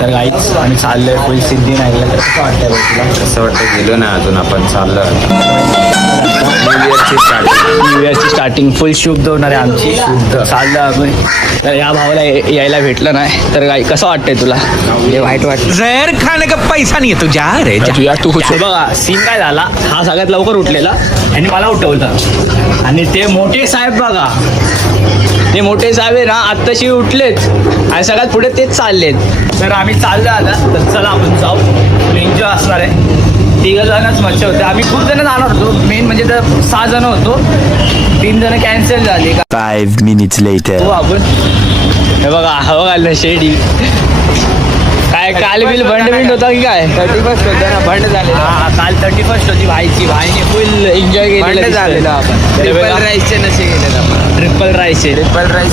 तर काहीच आम्ही चाललोय फुल सिद्धिविनायकला. तर कसं वाटतंय बघ तुला? असं वाटतं गेलो ना अजून आपण चाललो न्यू इयरची स्टार्टिंग फुल शुभ होणार आहे आमची. चाललो आपण. तर या भावाला यायला भेटलं नाही तर काय कसं वाटतंय तुला? हे वाईट वाटतं. जहर खाने का पैसा नहीं है, तू जा रे जा. तू बघा सीन काय झाला. हा सगळ्यात लवकर उठलेला आणि मला उठवलं. आणि ते मोठे साहेब बघा, ते मोठे साहेब आहे ना आत्ताशी उठलेत आणि सगळ्यात पुढे तेच चाललेत. तर आम्ही चाललो आता. तर चला आपण जाऊ. एन्जॉय असणार आहे. 3 जणच मच्छी होते. आम्ही खूप जण जाणार होतो. मेन म्हणजे तर 6 जण होतो. 3 जण कॅन्सल झाले. 5 minutes later. हो आपण हे बघा हा बघा शेडी काय काल बिल बंड होता की काय? 31 होतं ना, बंड झालेलं. हा काल 31 होती भाईची. भाईने फुल एन्जॉय केलेलं झालेलं आपण. ट्रिपल राईसचे नशे गेलेत आपण. ट्रिपल राईसचे ट्रिपल राईस.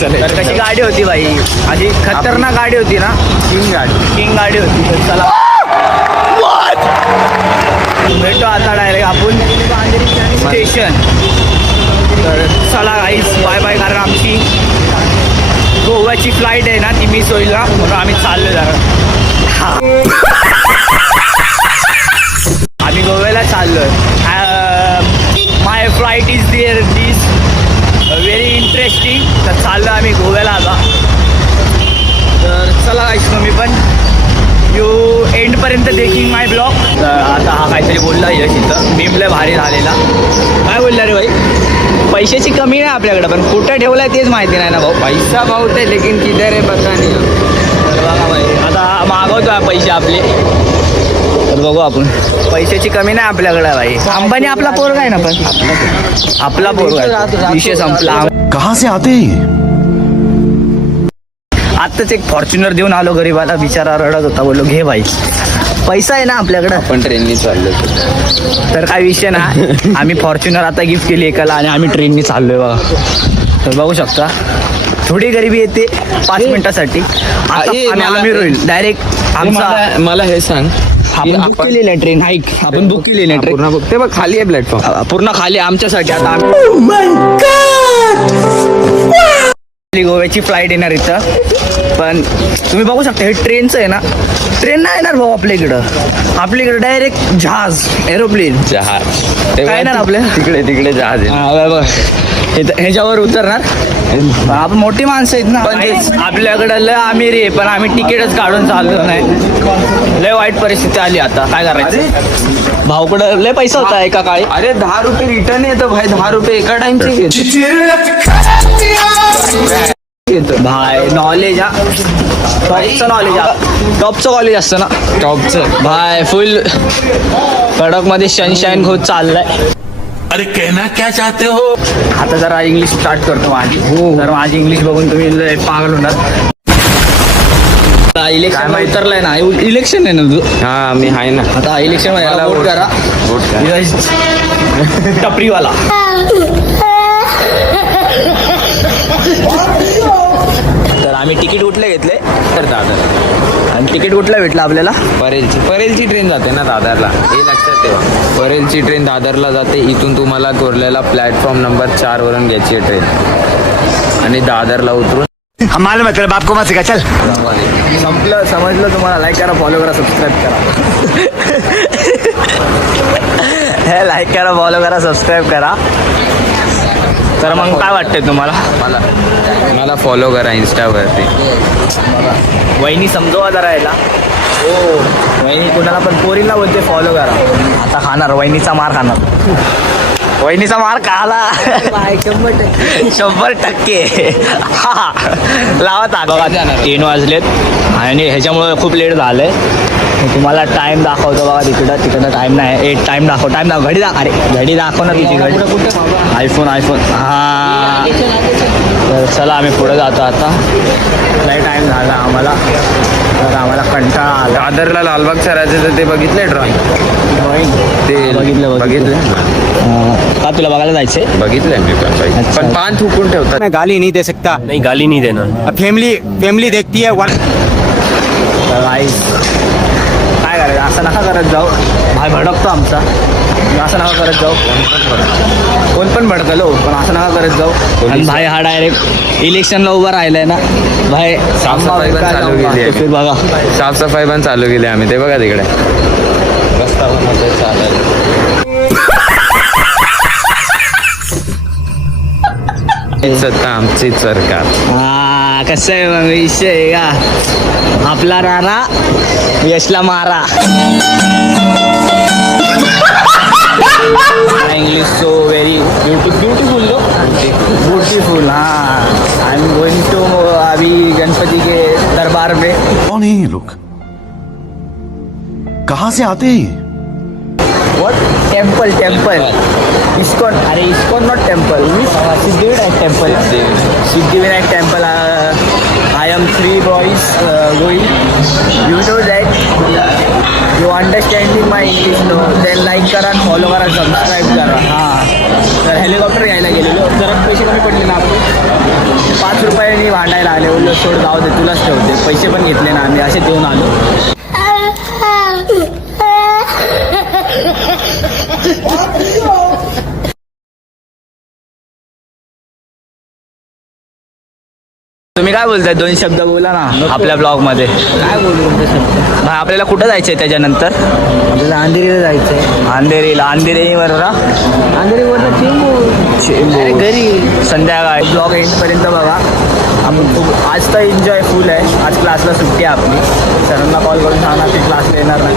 तर कशी गाडी होती भाई? अशी खतरनाक गाडी होती ना. किंग गाडी होती. तर चला भेटतो आता डायरेक्ट आपण स्टेशन. तर चला गाईस बाय बाय. कारण आमची गोव्याची फ्लाईट आहे ना ती मिस होईल ना म्हणून आम्ही चाललो जरा. आम्ही गोव्याला चाललोय. My flight is there this very interesting. तर चाललो आम्ही गोव्याला आता. तर चला गाईस तुम्ही पण यू एंडपर्यंत देखील माय ब्लॉग. आता हा काहीतरी बोलला यश इथं मीमला भारी झालेला. काय बोलला रे भाई? पैशाची कमी नाही आपल्याकडे पण कुठं ठेवलाय तेच माहिती नाही ना भाऊ. पैसा बहुत है लेकिन किधर है पता नहीं. तर बघा भाई आता मागवतो पैसे आपले. तर बघू आपण. पैशाची कमी नाही आपल्याकडे भाई. अंबानी आपला पोरगा आहे ना पण आपला पोरगा आहे. विषय संपला. कहाँ से आते हैं? आत्ताच एक फॉर्च्युनर देऊन आलो गरीबाला. बिचारा रडत होता. बोललो घे भाई पैसा आहे ना आपल्याकडं. आपण ट्रेननी चाललो. तर काय विषय ना. आम्ही फॉर्च्युनर आता गिफ्ट केली एकाला आणि आम्ही ट्रेननी चाललोय बघा. तर बघू शकता थोडी गरिबी येते 5 मिनिटासाठी. आम्ही रोईल डायरेक्ट आमचा. मला हे सांग, आपण बुक केलेलं आहे ट्रेन. ऐक आपण बुक केलेलं आहे ट्रेन. पूर्ण बघते बघ खाली आहे प्लॅटफॉर्म. पूर्ण खाली आमच्यासाठी. आता गोव्याची फ्लाईट येणार इथं. पण तुम्ही बघू शकता हे ट्रेनचं आहे ना. ट्रेन नाही येणार भाऊ आपल्या इकडं डायरेक्ट जहाज एरोप्लेन जहाज काय येणार आपल्या तिकडे जहाज आहे. ह्याच्यावर उतरणार. आपण मोठी माणसं आहेत ना. पण आपल्याकडं लय अमीर आहे पण आम्ही तिकीटच काढून चाललो नाही. लय वाईट परिस्थिती आली आता काय करायचं. भाऊकडं लय पैसा होता एका काळी. अरे 10 रुपये रिटर्न येतो भाई. 10 रुपये एका टाइमचे घेतो भाई. नॉलेज हा टॉपचं नॉलेज. टॉपचं कॉलेज असतं ना. टॉपचं भाई फुल कडक मध्ये सनशाईन होत चाललाय. अरे कहना क्या चाहते हो? आता जरा इंग्लिश स्टार्ट करतो माझी. तर माझी इंग्लिश बघून तुम्ही लय पागल होणार. इलेक्शन उतरलाय ना. इलेक्शन आहे ना तू? हा मी आहे ना. आता इलेक्शन मध्ये वोट करा. टपरीवाला. तर आम्ही तिकीट कुठले घेतले तर दादर. आणि तिकीट कुठलं भेटलं आपल्याला? परेलची ट्रेन जाते ना दादरला. हे लक्षात ठेवा. परेलची ट्रेन दादरला जाते. इथून तुम्हाला कोरलेला प्लॅटफॉर्म नंबर 4 वरून घ्यायची आहे ट्रेन आणि दादरला उतरून हम मालूम है तेरे बाप को मत सिखा चल. संपलं समजलं तुम्हाला. लाईक करा, फॉलो करा, सबस्क्राईब करा. हे लाईक करा, फॉलो करा, सबस्क्राईब करा. तर मग काय वाटतंय तुम्हाला? मला फॉलो करा इंस्टावरती. वहिनी समजवा जरा यायला. हो वहिनी कुणाला पण पोरीला बोलते फॉलो करा. आता खाणार वहिनीचा मार खाणार. वहिनीचा मार खाला 100%. लावा बघा 3 वाजलेत आणि ह्याच्यामुळे खूप लेट झालंय. तुम्हाला टाइम दाखवतो बघा. तिकडं टाइम नाही. टाइम दाखव. घडी दाखव. अरे घडी दाखव ना तुझी घडी. आयफोन हा. तर चला आम्ही पुढे जातो आता. लय टाइम झाला आम्हाला. तर आम्हाला कंटाळा आला. दादरला लालबागच्या राजाचं ते बघितलंय ड्रॉइंग. ते बघितलं का तुला बघायला जायचंय? बघितलंय मी पण पान थुकून ठेवतात. मैं गाली नहीं दे सकता. नहीं गाली नहीं देना. फैमिली देखती है. काय करायचं असं नका करत जाऊ. भाई भडकतो आमचा. असं नका करत जाऊ. कोण पण भडकलो पण असं नका करत जाऊ. आणि भाई हा डायरेक्ट इलेक्शनला उभा राहिलाय ना भाई. साफसफाई पण चालू केली आहे. फिर बघा साफसफाई पण चालू केली आम्ही. ते बघा तिकडे रस्ता पण होतोय चालायला. सत्ता आमचीच सरकार. हा कसं आहे मग विषय आहे का. आपला राणा यशला मारा. English so very beautiful low beautiful. हाँ आई एम गोइंग टू अभी गणपति के दरबार में. कौन है ये लोग? कहाँ से आते हैं? What? Temple ISKCON. अरे ISKCON not temple. Siddhivinayak temple. Siddhivinayak temple. I am 3 boys going. You know that you understanding my English no? Then like करा, फॉलो करा, सबस्क्राईब करा. हां तर हेलिकॉप्टर घ्यायला गेलेलो. जरा पैसे कमी पडले ना आपले. 5 रुपयांनी भांडायला आले. बोललो सोड जाऊ दे तुलाच ठेवते. पैसे पण घेतले ना आम्ही असे देऊन आलो. तुम्ही काय बोलताय 2 शब्द बोला ना आपल्या ब्लॉग मध्ये. काय बोलू तुमचे शब्द. भाई आपल्याला कुठं जायचंय त्याच्यानंतर. आपल्याला अंधेरीला जायचंय. अंधेरीवर ना. अंधेरीवर चेंबूर घरी संध्याकाळी. ब्लॉग एंड पर्यंत बघा. आपण आज तर एन्जॉय फुल आहे. आज क्लासला सुट्टी आहे आपली. सरांना कॉल करून सांगणार की क्लासला येणार नाही.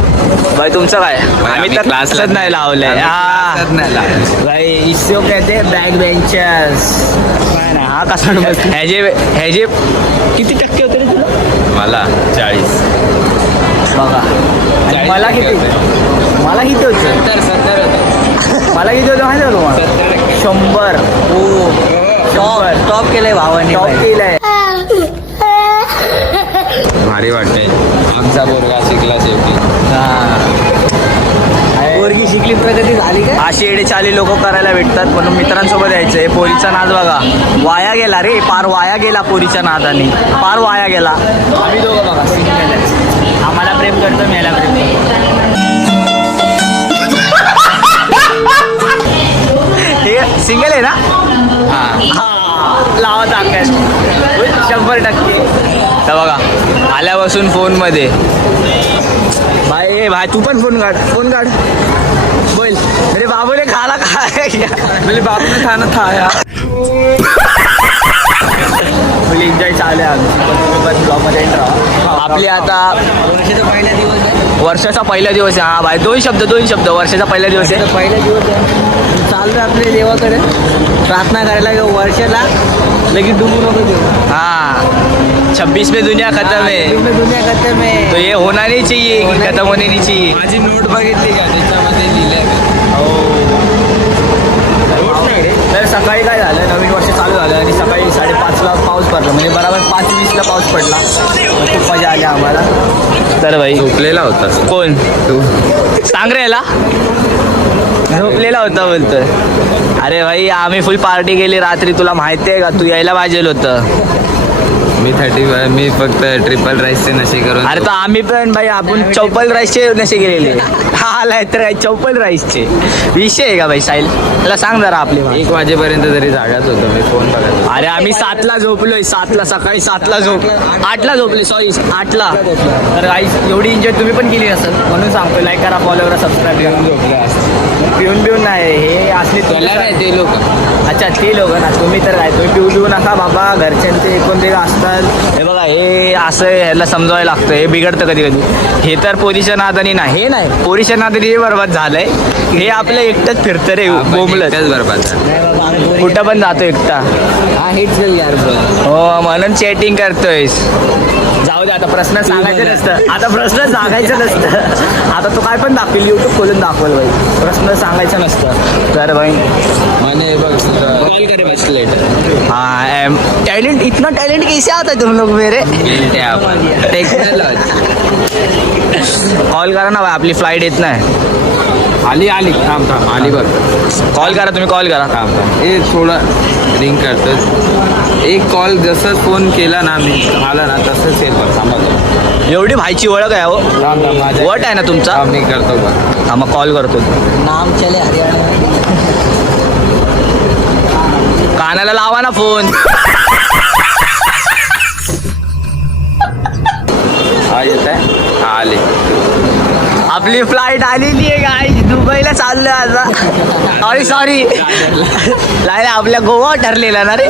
भाई तुमचं काय. आम्ही तर क्लासलाच नाही लावलंय. भाई इसो कहते बॅक बेंचर्स. नाही हा कसा ह्याचे किती टक्के होते रे तुला. मला 40. बघा आणि मला किती होते. मला किती होते माहिती आहे तुम्हाला. 100. हो टॉप केलंय भावाने. टॉप केलंय. भारी वाटते. आमचा पोरगा शिकला शेवटी. पोरगी शिकली प्रगती झाली काय. अशी एडे चाली लोक करायला भेटतात म्हणून मित्रांसोबत यायचंय. पोरीचा नाद बघा वाया गेला रे. पार वाया गेला पोरीच्या नादाने. पार वाया गेला. आम्ही दोघं बघा सिंगल. आम्हाला प्रेम करतो मी याला प्रेम करतो. हे सिंगल आहे ना. हा लावा टाकाय 100%. तर बघा आल्यापासून फोनमध्ये. भाई तू पण फोन काढ बोल. मेरे बाबू ने खाना खाया क्या. मेरे बाबू ने खाना खाया. फुल एन्जॉय चालू आहे आमची. ब्लॉगमध्ये एंटर राहा. आपली आता वर्षाचा पहिला दिवस आहे. हा भाई 2 शब्द वर्षाचा पहिला दिवस आहे. पहिला दिवस आहे. चालू आपल्या देवाकडे प्रार्थना करायला वर्षाला लगेच डुबू नको देऊ. हाँ 26 में दुनिया खत्म है. तो ये होना नहीं चाहिए कि खत्म होने नहीं चाहिए. माझी नोट बघितली का त्याच्यामध्ये लिहिलंय. तर सकाळी काय झालं नवीन वर्ष चालू झालं आणि सकाळी 5:30ला पाऊस पडला. म्हणजे बरोबर 5:20ला पाऊस पडला. खूप मजा आली आम्हाला. तर भाई झोपलेला होता. कोण तू सांग रे याला. झोपलेला होता बोलतोय. अरे भाई आम्ही फुल पार्टी केली रात्री. तुला माहिती आहे का तू यायला पाहिजे होतं. मी फक्त ट्रिपल राईसचे नशे करून. अरे तर आम्ही पण भाई आपण चौपल राईसचे नशे केलेले. हा आलाय तर काय चौपल राईसचे विषय आहे का भाई. साहिल त्याला सांग जरा. आपले 1 वाजेपर्यंत तरी जागाच होतो मी. फोन बघायला. अरे आम्ही 7ला झोपलोय. 7ला सकाळी 7ला 8ला झोपले. सॉरी 8ला. तर गाईस एवढी एन्जॉय तुम्ही पण केली असेल म्हणून सांगतो. लाईक करा, फॉलो करा, सबस्क्राईब करा. पिऊन नाही हे असले ते लोक. अच्छा ते लोक ना. तुम्ही तर काय तुम्ही पिऊ नका बाबा. घरच्यांचे एकूण ते असतात. हे बघा हे असं ह्याला समजावायला लागतं. हे बिघडतं कधी कधी. हे तर पोरीच्या नादानी नाही. हे नाही पोरीच्या नादानी हे बरबाद झालंय. हे आपलं एकटंच फिरतं रे बोंबलच. बरोबर कुठं पण जातो एकटा. हो म्हणून चॅटिंग करतोय. जाऊ दे आता प्रश्न सांगायचं नसतं. आता तू काय पण दाखवेल युट्यूब खोलून दाखवेल भाई. प्रश्न सांगायचं नसतं. तर भाई मैंने कॉल करे बस लेटर. हाँ टैलेंट इतना टैलेंट कैसे आता है तुम लोग मेरे. कॉल करा ना भाई आपली फ्लाईट येत नाही. आली थांब आली बघ. कॉल करा तुम्ही, कॉल करा. थांब हे थोडं रिंग करतो. एक कॉल जसं फोन केला ना मी आला ना तसंच येईल बघ. थांबा एवढी भाईची ओळख आहे हो. माझ्या वट आहे ना तुमचा. मी करतो बघ. हा मग कॉल करतो. नाम चले हरियाणा. कानाला लावा ना फोन. हा येत आहे. हा आले. आपली फ्लाईट आलेली आहे गाईज. दुबईला चाललोय आता. अरे सॉरी नाही आपल्या गोवा ठरलेला ना रे.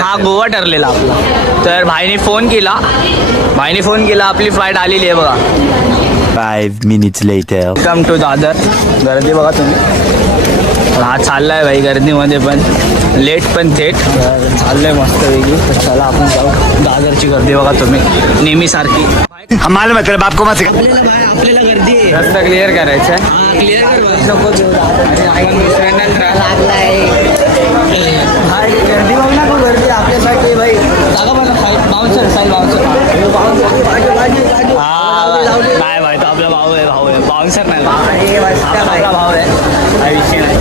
हा गोवा ठरलेला आपला. तर भाईने फोन केला आपली फ्लाईट आलेली आहे बघा. 5 minutes later. Welcome to Dadar. गर्दी बघा तुम्ही. हा चाललाय भाई गर्दीमध्ये पण लेट पण थेट चाललंय मस्त वेगळी. तर चला आपण जाऊ. दादरची गर्दी बघा तुम्ही नेहमीसारखी. हमारे मतलब आपको मत सिखा. आपल्याला गर्दी आहे. रस्ता क्लिअर करायचा आहे. हा क्लिअर लागलाय. गर्दी बघ ना खूप गर्दी आपल्यासाठी भाई. जागा बघा साईड बाउन्सर काय भाई तो आपला भाऊ आहे बाउन्सर नाही आपला भाऊ आहे. हा विषय नाही.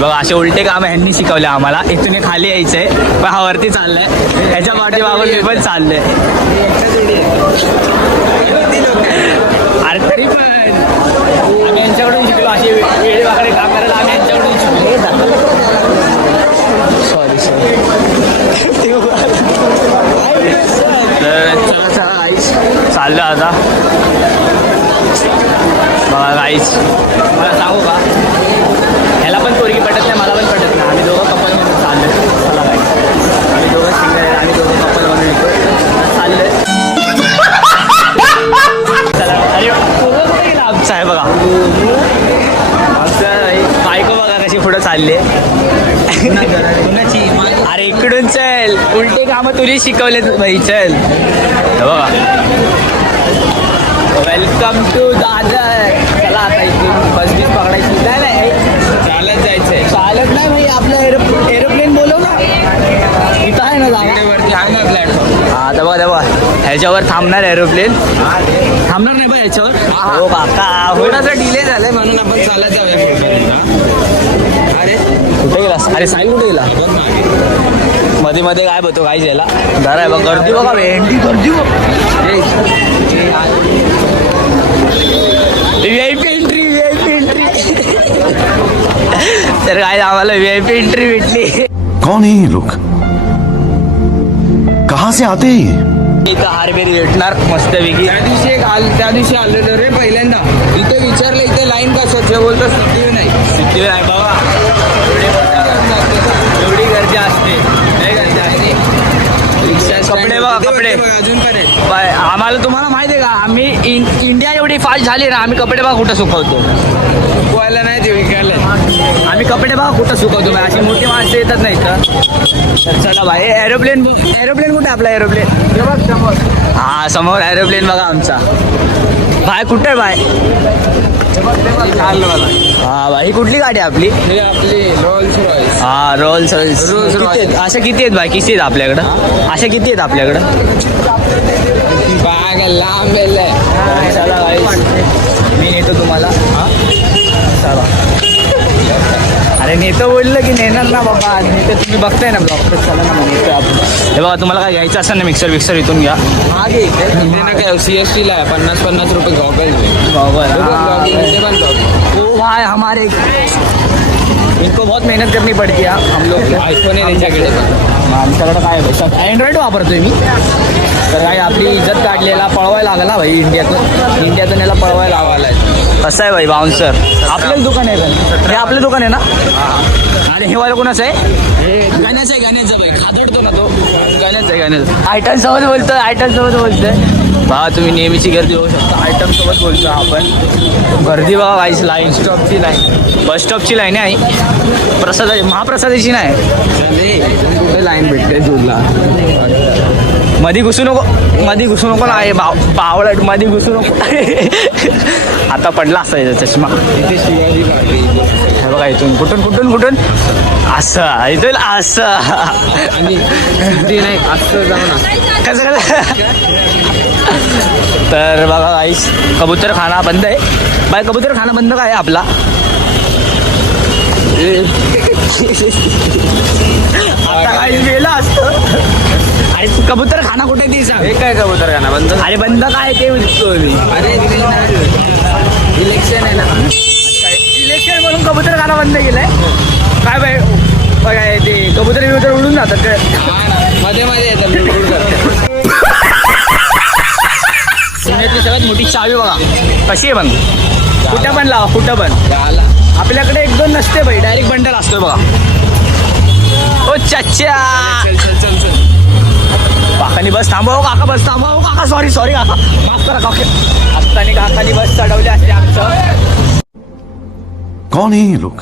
बघा असे उलटे काम ह्यांनी शिकवले आम्हाला. इथून हे खाली यायचंय पण हा वरती चाललाय. ह्याच्या पाठीमागून मी पण चाललंय. अरे तरी पण आम्ही यांच्याकडून शिकलो. असे वेळे वगैरे काम करायला आम्ही यांच्याकडून शिकलो. सॉरी चाललं आता बघा गाईच. मला सांगू का ह्याला पण पोरगी पटत नाही मला पण पटत नाही. आम्ही दोघं कपल म्हणून चाललो. चला गाईच आम्ही दोघं सिंगल आहे. आम्ही दोघं कपल म्हणून येतो चाललोय. चला अरे पोरं कुठे गेला आमचा आहे बघा. आमचं बायको बघा कशी पुढं चालली. अरे इकडून चल. उलटे कामं तुला शिकवलेत भाई. चल बघा. Welcome to Dadar. चला आता इथून बस पकडायची नाही. चालत जायचंय. चालत नाही भाई. आपलं एरोप्लेन बोलव ना. इथं आहे ना जागा वरती आहे ना प्लॅटफॉर्म. हा दबा ह्याच्यावर थांबणार एरोप्लेन. थांबणार नाही बा ह्याच्यावर. हो काका थोडासा डिले झालाय म्हणून आपण चालत जाऊया. अरे कुठे गेला. अरे साहिल कुठे गेला. मध्ये मध्ये काय होतो काय यायला जरा आहे बघ. गर्दी बघा भेंडी गर्दी बघ. VIP एंट्री तर काय आम्हाला VIP एंट्री भेटली. कौन है ये लोग? कहाँ से आते हैं ये? इथं हारबेरी भेटणार मस्तपैकी. त्या दिवशी आलेलो रे पहिल्यांदा. इथे विचारलं इथे लाईन कशाची बोलतो सिद्धी नाही. सिद्धी आहे बाबा. एवढी गर्दी असते. नाही गर्दी असते. कपडे बघा कपडे अजून पण आहे. आम्हाला तुम्हाला माहिती आहे का आम्ही इंडिया एवढी फास्ट झाली ना आम्ही कपडे बघा कुठं सुकवतो. सुकवायला नाही ते विकायला. आम्ही कपडे बघा कुठं सुकवतो. अशी मोठी माणसं येतच नाही तर चला भाई. एरोप्लेन कुठे आपला एरोप्लेन. हा समोर एरोप्लेन बघा आमचा. भाई कुठे आहे भाई. हा भाई कुठली गाडी आहे आपली. आपली रोल्स रॉयस. हा रोल्स रॉयस. अशा किती आहेत भाई. किती आहेत आपल्याकडं. अशा किती आहेत आपल्याकडं. बाग लांब चला भाई मी नेतो तुम्हाला. चला अरे नेतो बोललं की नेणार ना बाबा. नेते तुम्ही बघताय ना ब्लॉग. तर चला ना नेतो आपण. हे बघा तुम्हाला काय घ्यायचं असेल ना मिक्सर इथून घ्या. हा घे काय CST ला आहे 50 रुपये गॉगल. ओ भाई हमारे इनको बहुत मेहनत करनी पड़ती है. हम लोग आयफोन आहे त्यांच्याकडे. आमच्याकडं काय आहे अँड्रॉइड वापरतोय मी. तर काय आपली इज्जत काढलेला पळवायला लागला भाई. इंडियातून याला पळवायला लावायला. कसं आहे भाई बाउन्सर. आपलंच दुकान आहे पण हे आपलं दुकान आहे ना. आणि हे वाला कोणाचं आहे. गाण्याचं भाई. खादडतो ना तो. गाण्याचं आयटम सोबत बोलतोय. बघा तुम्ही नेहमीची गर्दी होऊ शकता. आयटम सोबत बोलतोय आपण. गर्दी बघा वाईस. लाईन स्टॉपची लाईन बस स्टॉपची लाईन आहे. महाप्रसादाची नाही. कुठे लाईन भेटते तुला. मध्ये घुसू नको ना. आहे बावळट मध्ये घुसू नको. आता पडला असा याचा चष्मा. इथे शिवाजी हे बघा बघा इथून कुठून असं इथून असं आणि सिद्धी नाही असं जाऊन कसं तर बघा गाईस कबूतर खाना बंद आहे बाय कबूतर खाना बंद काय आहे आपला आता काही गेलं असतं अरे तू कबूतर खाना कुठे ती सांग हे काय कबूतर खाना बंद अरे बंद काय ते विचारतो मी अरे इलेक्शन आहे ना इलेक्शन म्हणून कबूतर खाना बंद केलंय काय बाय बघाय ते कबूतर उडून जातात ते मध्ये येतात बिलकुल करतात. पुण्यातली सगळ्यात मोठी चावी बघा कशी आहे पण कुठं पण लावा कुठं पण झाला. आपल्याकडे एक दोन नसते भाई डायरेक्ट बंडल असतो बघा ओ चच्चा काकानी बस थांबव काका बस थांबव काका सॉरी काका माफ करा काका आत्तानी काकानी बस चढवली असते आमचं कौन है ये लोग?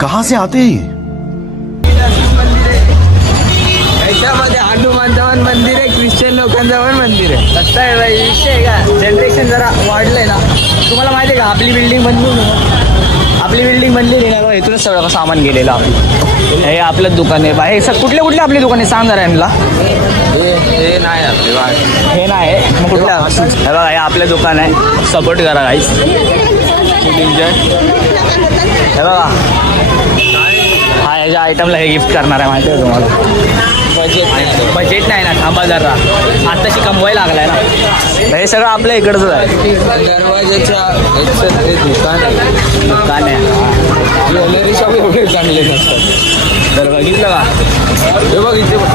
कहां से आते हैं ये? याच्यामध्ये हनुमानचं पण मंदिर आहे ख्रिश्चन लोकांचं पण मंदिर आहे कसं आहे भाई विषय आहे का जनरेशन जरा वाढलंय ना तुम्हाला माहिती आहे का आपली बिल्डिंग बनली नाही ना इथूनच सगळं सामान गेलेलं आपलं हे आपलं दुकान आहे बाहेर सर कुठले आपली दुकान आहे सांग जरा यांना हे नाही आपले बाग हे नाही मग कुठलं हे बघा हे आपलं दुकान आहे सपोर्ट करा गाईस हे बघा हा ह्याच्या आयटमला हे गिफ्ट करणार आहे माहिती आहे तुम्हाला बजेट नाही ना थांबा जरा आत्ताशी कमवायला लागलाय ना हे सगळं आपल्या इकडचं आहे दरवाजाच्या याचं ते दुकान आहे दुकान आहे ज्वेलरी शॉप एवढे चांगले नसतात तर बघितलं का हे बघ इथे बघ.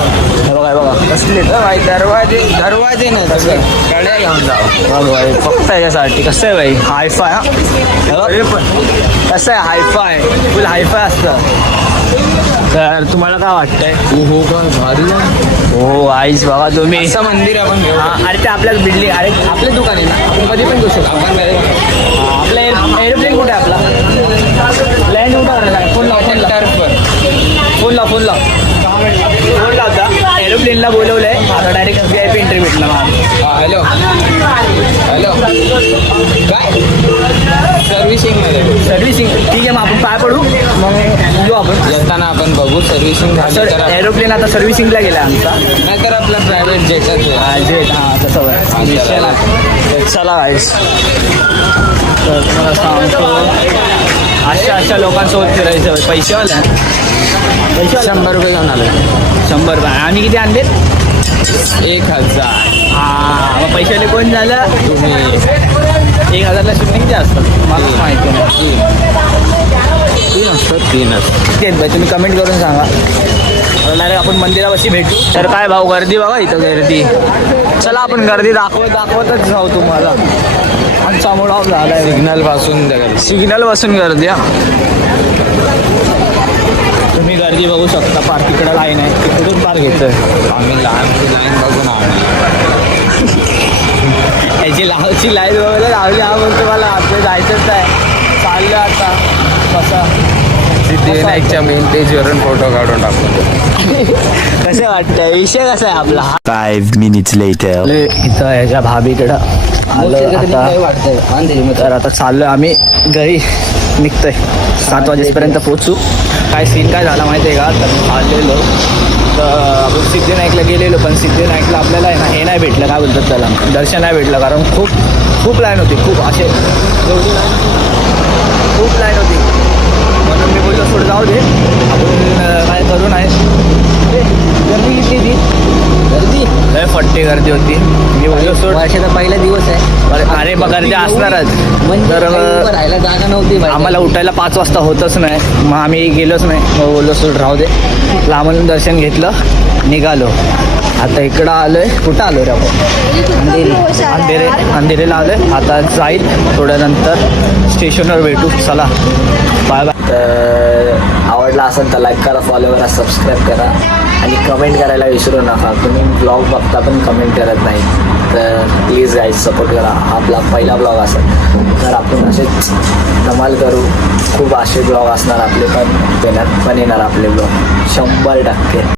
हे बघा हे बघा कसले हे भाई दरवाजे नाही सगळं कड्या घेऊन जावं बघ भाई फक्त याच्यासाठी कसं आहे भाई हायफाय हा हे बघ. कसं आहे हायफाय फुल हायफाय असतं तर तुम्हाला काय वाटतंय हो का भारी आहे. हो आईस बघा तुम्ही असं मंदिर आपण घेऊ हा, अरे ते आपल्याच बिल्डिंग अरे आपले दुकान आहे ना आपण कधी पण घेऊ शकतो आपण काय आपला एरोप्लेन कुठे आहे आपला लँड कुठं करायला फोन लाव फोन लावता एरोप्लेनला बोलवलंय आता डायरेक्ट VIP एंट्री भेटला मला हॅलो काय सर्व्हिसिंगमध्ये सर्व्हिसिंग ठीक आहे मग आपण पाय पडू मग येऊ आपण येताना आपण बघू सर्व्हिसिंग झाली सर तर एरोप्लेन आता सर्व्हिसिंगला गेला आमचा नाहीतर आपला प्रायव्हेट जेटच आहे जेट हां तसं विषय नाही चला गाईस तर तुम्हाला सांगतो अशा लोकांसोबत फिरायचं पैसेवाल्या 100 रुपये घेऊन आलो 100 रुपये आम्ही किती आणले 1000 हां मग पैशाले कोण झालं तुम्ही 1000ला शूटिंग किती असतं मला माहिती नाही 3 असतात 3 असतात किती आहेत बाई तुम्ही कमेंट करून सांगा डायरेक्ट आपण मंदिरापाशी भेटू तर काय भाऊ गर्दी बघा इथं गर्दी चला आपण गर्दी दाखवतच जाऊ तुम्हाला आमचा मूड ऑफ झाला आहे सिग्नल पासून गर्दी हा तुम्ही गर्दी बघू शकता पार तिकडं लाईन आहे तिकडून पार घेतोय आम्ही लाईन बघून आलो याची लावची लाईन बघायला लावली हा म्हणतो मला आपलं जायचंच आहे चाललं आता कसा सिद्धिविनायकच्या मेन पेजवरून फोटो काढून टाकतो कसं वाटतंय विषय कसा आहे आपला 5 minutes later. इथं याच्या भाभीकडं आलं आता तर आता चाललो आम्ही घरी निघतोय 7 वाजेपर्यंत पोचू काय सीन काय झाला माहिती आहे का तर आलेलो तर आपण सिद्धिविनायकला गेलेलो पण सिद्धिविनायकला आपल्याला आहे ना हे नाही भेटलं काय बोलतात त्याला दर्शन नाही भेटलं कारण खूप लाईन होती खूप असे एवढी लाईन खूप लाईन होती म्हणून मी बोललो सोड जाऊ दे आपण काय करू नाही गर्दी किती ती गर्दी लय फट्टी गर्दी होती मी बोललो सोड वर्षाचा पहिला दिवस आहे अरे मग गर्दी असणारच तर राहायला जागा नव्हती आम्हाला उठायला 5 वाजता होतच नाही मग आम्ही गेलोच नाही मग बोललो सोड राहू दे लांबून दर्शन घेतलं निघालो आता इकडं आलोय कुठं आलो रे आपण अंधेरीला आलोय आता जाईल थोड्यानंतर स्टेशनवर भेटू चला बाय बाय तर आवडला असेल तर लाईक करा फॉलो करा सबस्क्राईब करा आणि कमेंट करायला विसरू नका तुम्ही ब्लॉग बघता पण कमेंट करत नाही तर प्लीज गाईज सपोर्ट करा हा आपला पहिला ब्लॉग असेल तर आपण असेच धमाल करू खूप असे ब्लॉग असणार आपले पण येणार आपले ब्लॉग 100%